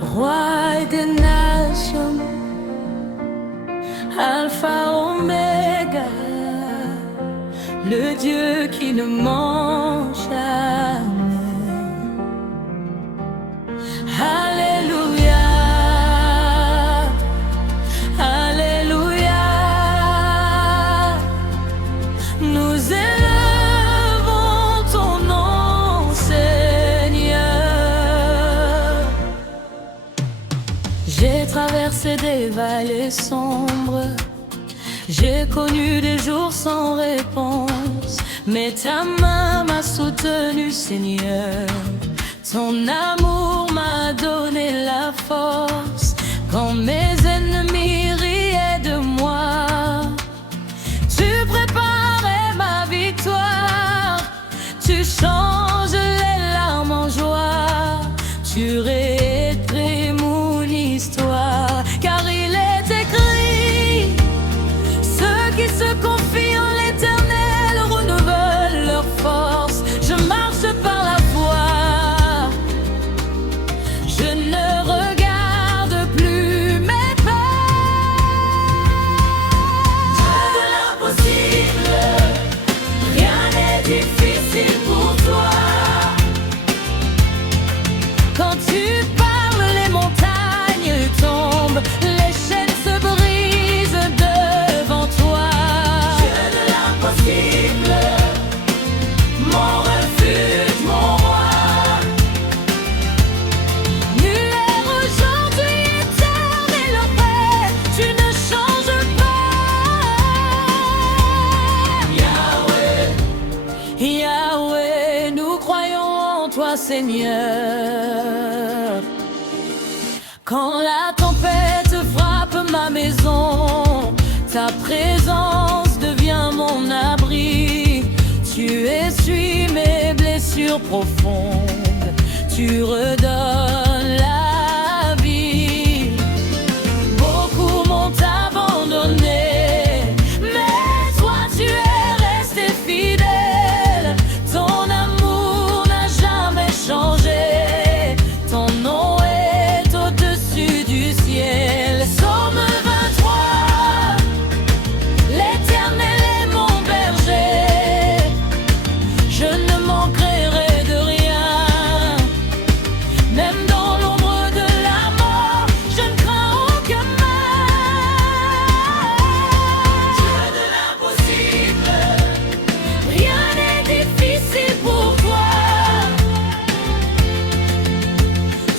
Roi des nations, Alpha Oméga, le Dieu qui ne ment jamais. Alléluia, Alléluia, nous élevons ton nom, Seigneur. J'ai traversé des vallées sombres, j'ai connu des jours sans réponse, mais ta main m'a soutenu, Seigneur. Ton amour m'a donné la force quand mes ennemis riaient de moi. Tu préparais ma victoire, tu changes les larmes en joie, tu réécris mon histoire, car il est écrit: ceux qui se confient en l'Éternel renouvellent leur force. Je marche par la foi, je ne regarde plus mes peurs. Dieu de l'impossible, rien n'est difficile pour toi. Quand tu parles, les montagnes tombent, les chaînes se brisent devant toi. Dieu de l'impossible, mon refuge, mon roi. Nul est aujourd'hui éternel auprès, tu ne changes pas. Yahweh, Yahweh, nous croyons en toi, Seigneur. Quand la tempête frappe ma maison, ta présence devient mon abri. Tu essuies mes blessures profondes, tu redonnes la vie. Beaucoup m'ont abandonné, mais toi tu es resté fidèle. Ton amour n'a jamais changé, ton nom est au-dessus du ciel. Psaume 23, l'Éternel est mon berger, je ne manquerai de rien. Même dans l'ombre de la mort, je ne crains aucun mal. Dieu de l'impossible, rien n'est difficile pour toi.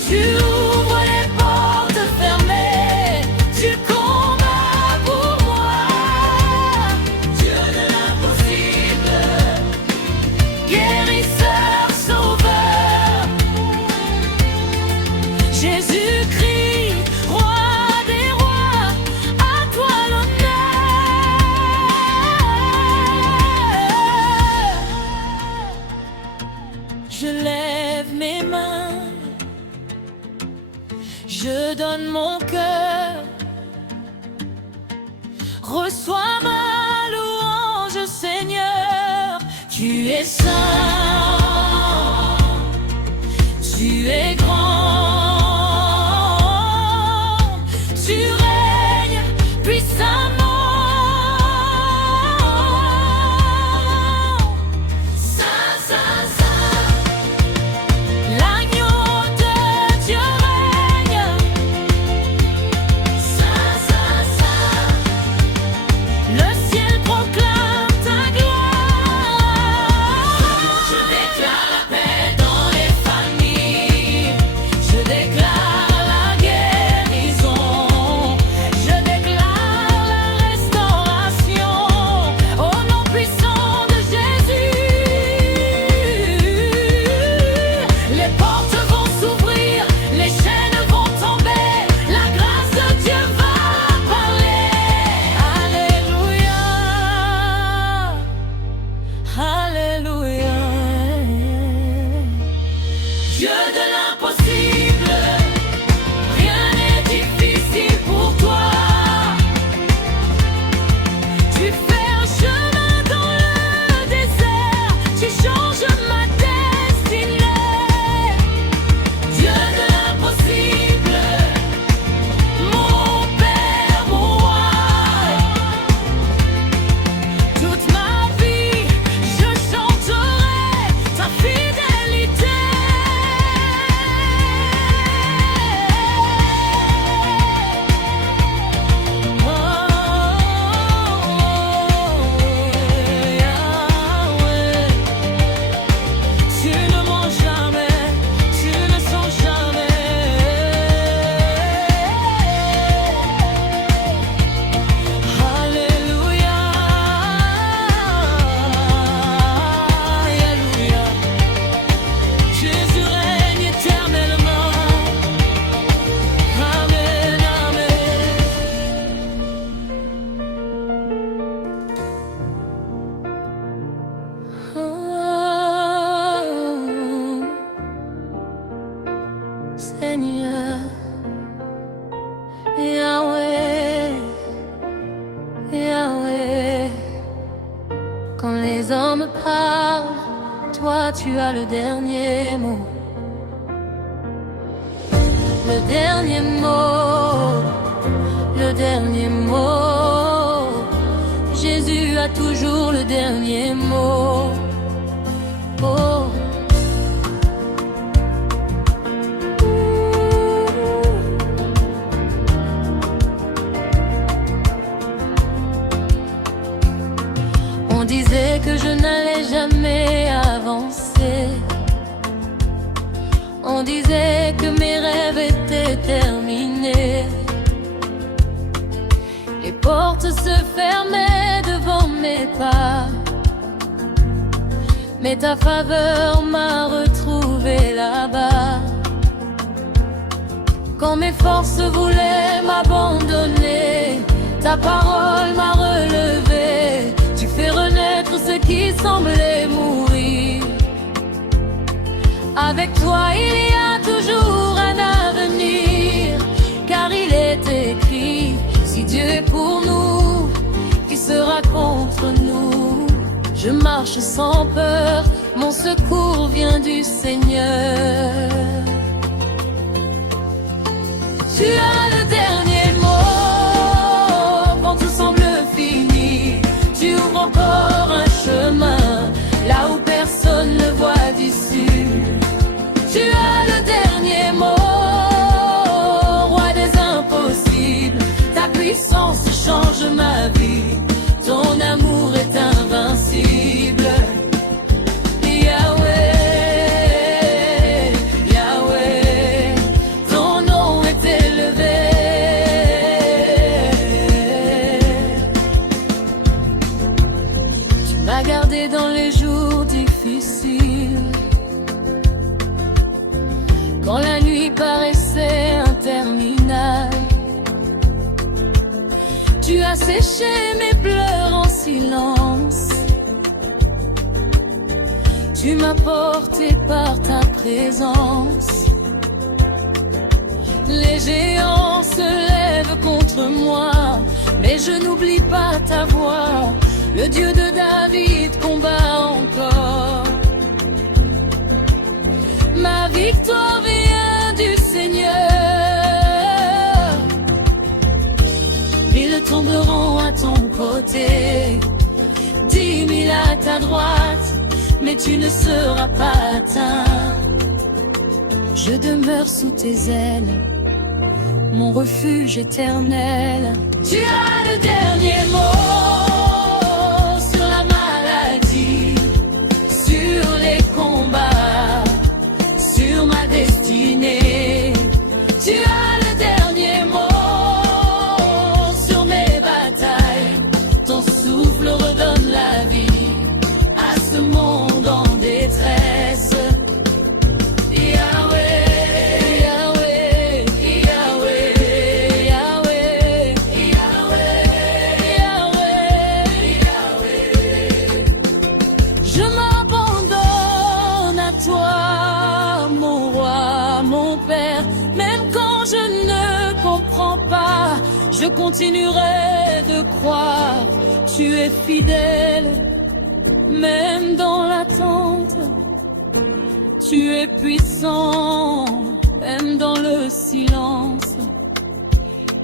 Tu ouvres les portes fermées, tu combats pour moi. Dieu de l'impossible, guérisseur, sauveur. Jésus-Christ, roi des rois, à toi l'honneur. Je lève mes mains, je donne mon cœur, reçois ma louange, Seigneur. Tu es saint, tu es grand, tu règnes puissamment. Saint, saint, saint, l'agneau de Dieu règne. Saint, saint, saint, le ciel proclame ta gloire. Je Seigneur. Yahweh, Yahweh. Quand les hommes parlent, toi tu as le dernier mot. Le dernier mot, le dernier mot. Jésus a toujours le dernier mot. Oh. On disait que je n'allais jamais avancer. On disait que mes rêves étaient terminés. Les portes se fermaient devant mes pas. Mais ta faveur m'a retrouvé là-bas. Quand mes forces voulaient m'abandonner, ta parole m'a relevé. Tu fais renaître ce qui semblait mourir. Avec toi il y a toujours un avenir, car il est écrit, si Dieu est pour nous, qui sera contre nous? Je marche sans peur, mon secours vient du Seigneur. Tu as le dernier mot, quand tout semble fini, tu ouvres encore un chemin, là où personne ne voit d'issue. Tu as le dernier mot, roi des impossibles. Ta puissance change ma vie, ton amour est invincible. Yahweh, Yahweh, ton nom est élevé. Tu m'as gardé dans les jours difficiles, quand la nuit paraissait interminable. Tu as séché mes pleurs en silence. Tu m'as porté par ta présence. Les géants se lèvent contre moi, mais je n'oublie pas ta voix. Le Dieu de David combat encore. Ma victoire vient du Seigneur. Mille tomberont à ton côté, 10 000 à ta droite, mais tu ne seras pas atteint. Je demeure sous tes ailes, mon refuge éternel. Tu as le dernier mot sur la maladie, sur les combats, sur ma destinée. Tu as le dernier mot sur mes batailles. Ton souffle redonne la vie à ce monde en détresse. Yahweh, Yahweh, Yahweh, Yahweh, Yahweh, Yahweh. Je m'abandonne à toi, mon roi, mon père. Même quand je ne comprends pas, je continuerai de croire. Tu es fidèle, même dans l'attente. Tu es puissant, même dans le silence.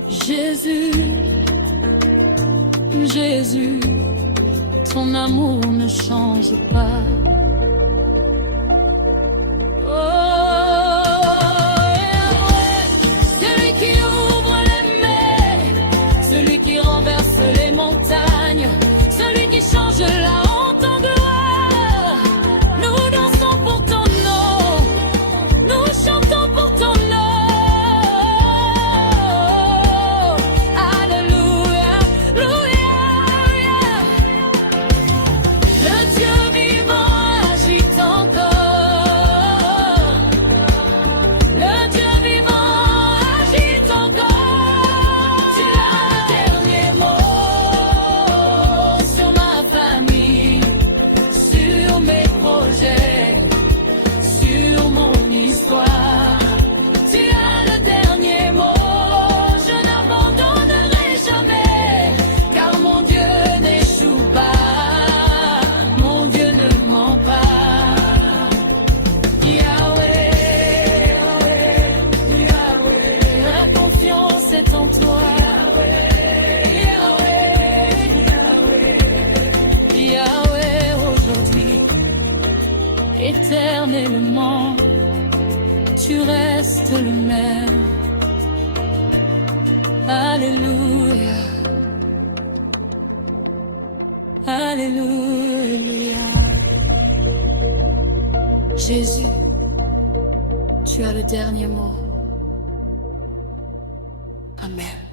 Jésus, Jésus, ton amour ne change pas. Celui qui ouvre les mers, celui qui renverse les montagnes, celui qui change la honte en gloire. Nous dansons pour ton nom, nous chantons pour ton nom. Alléluia, Alléluia. Le Dieu vivant Alléluia. Alléluia. Jésus, tu as le dernier mot. Amen.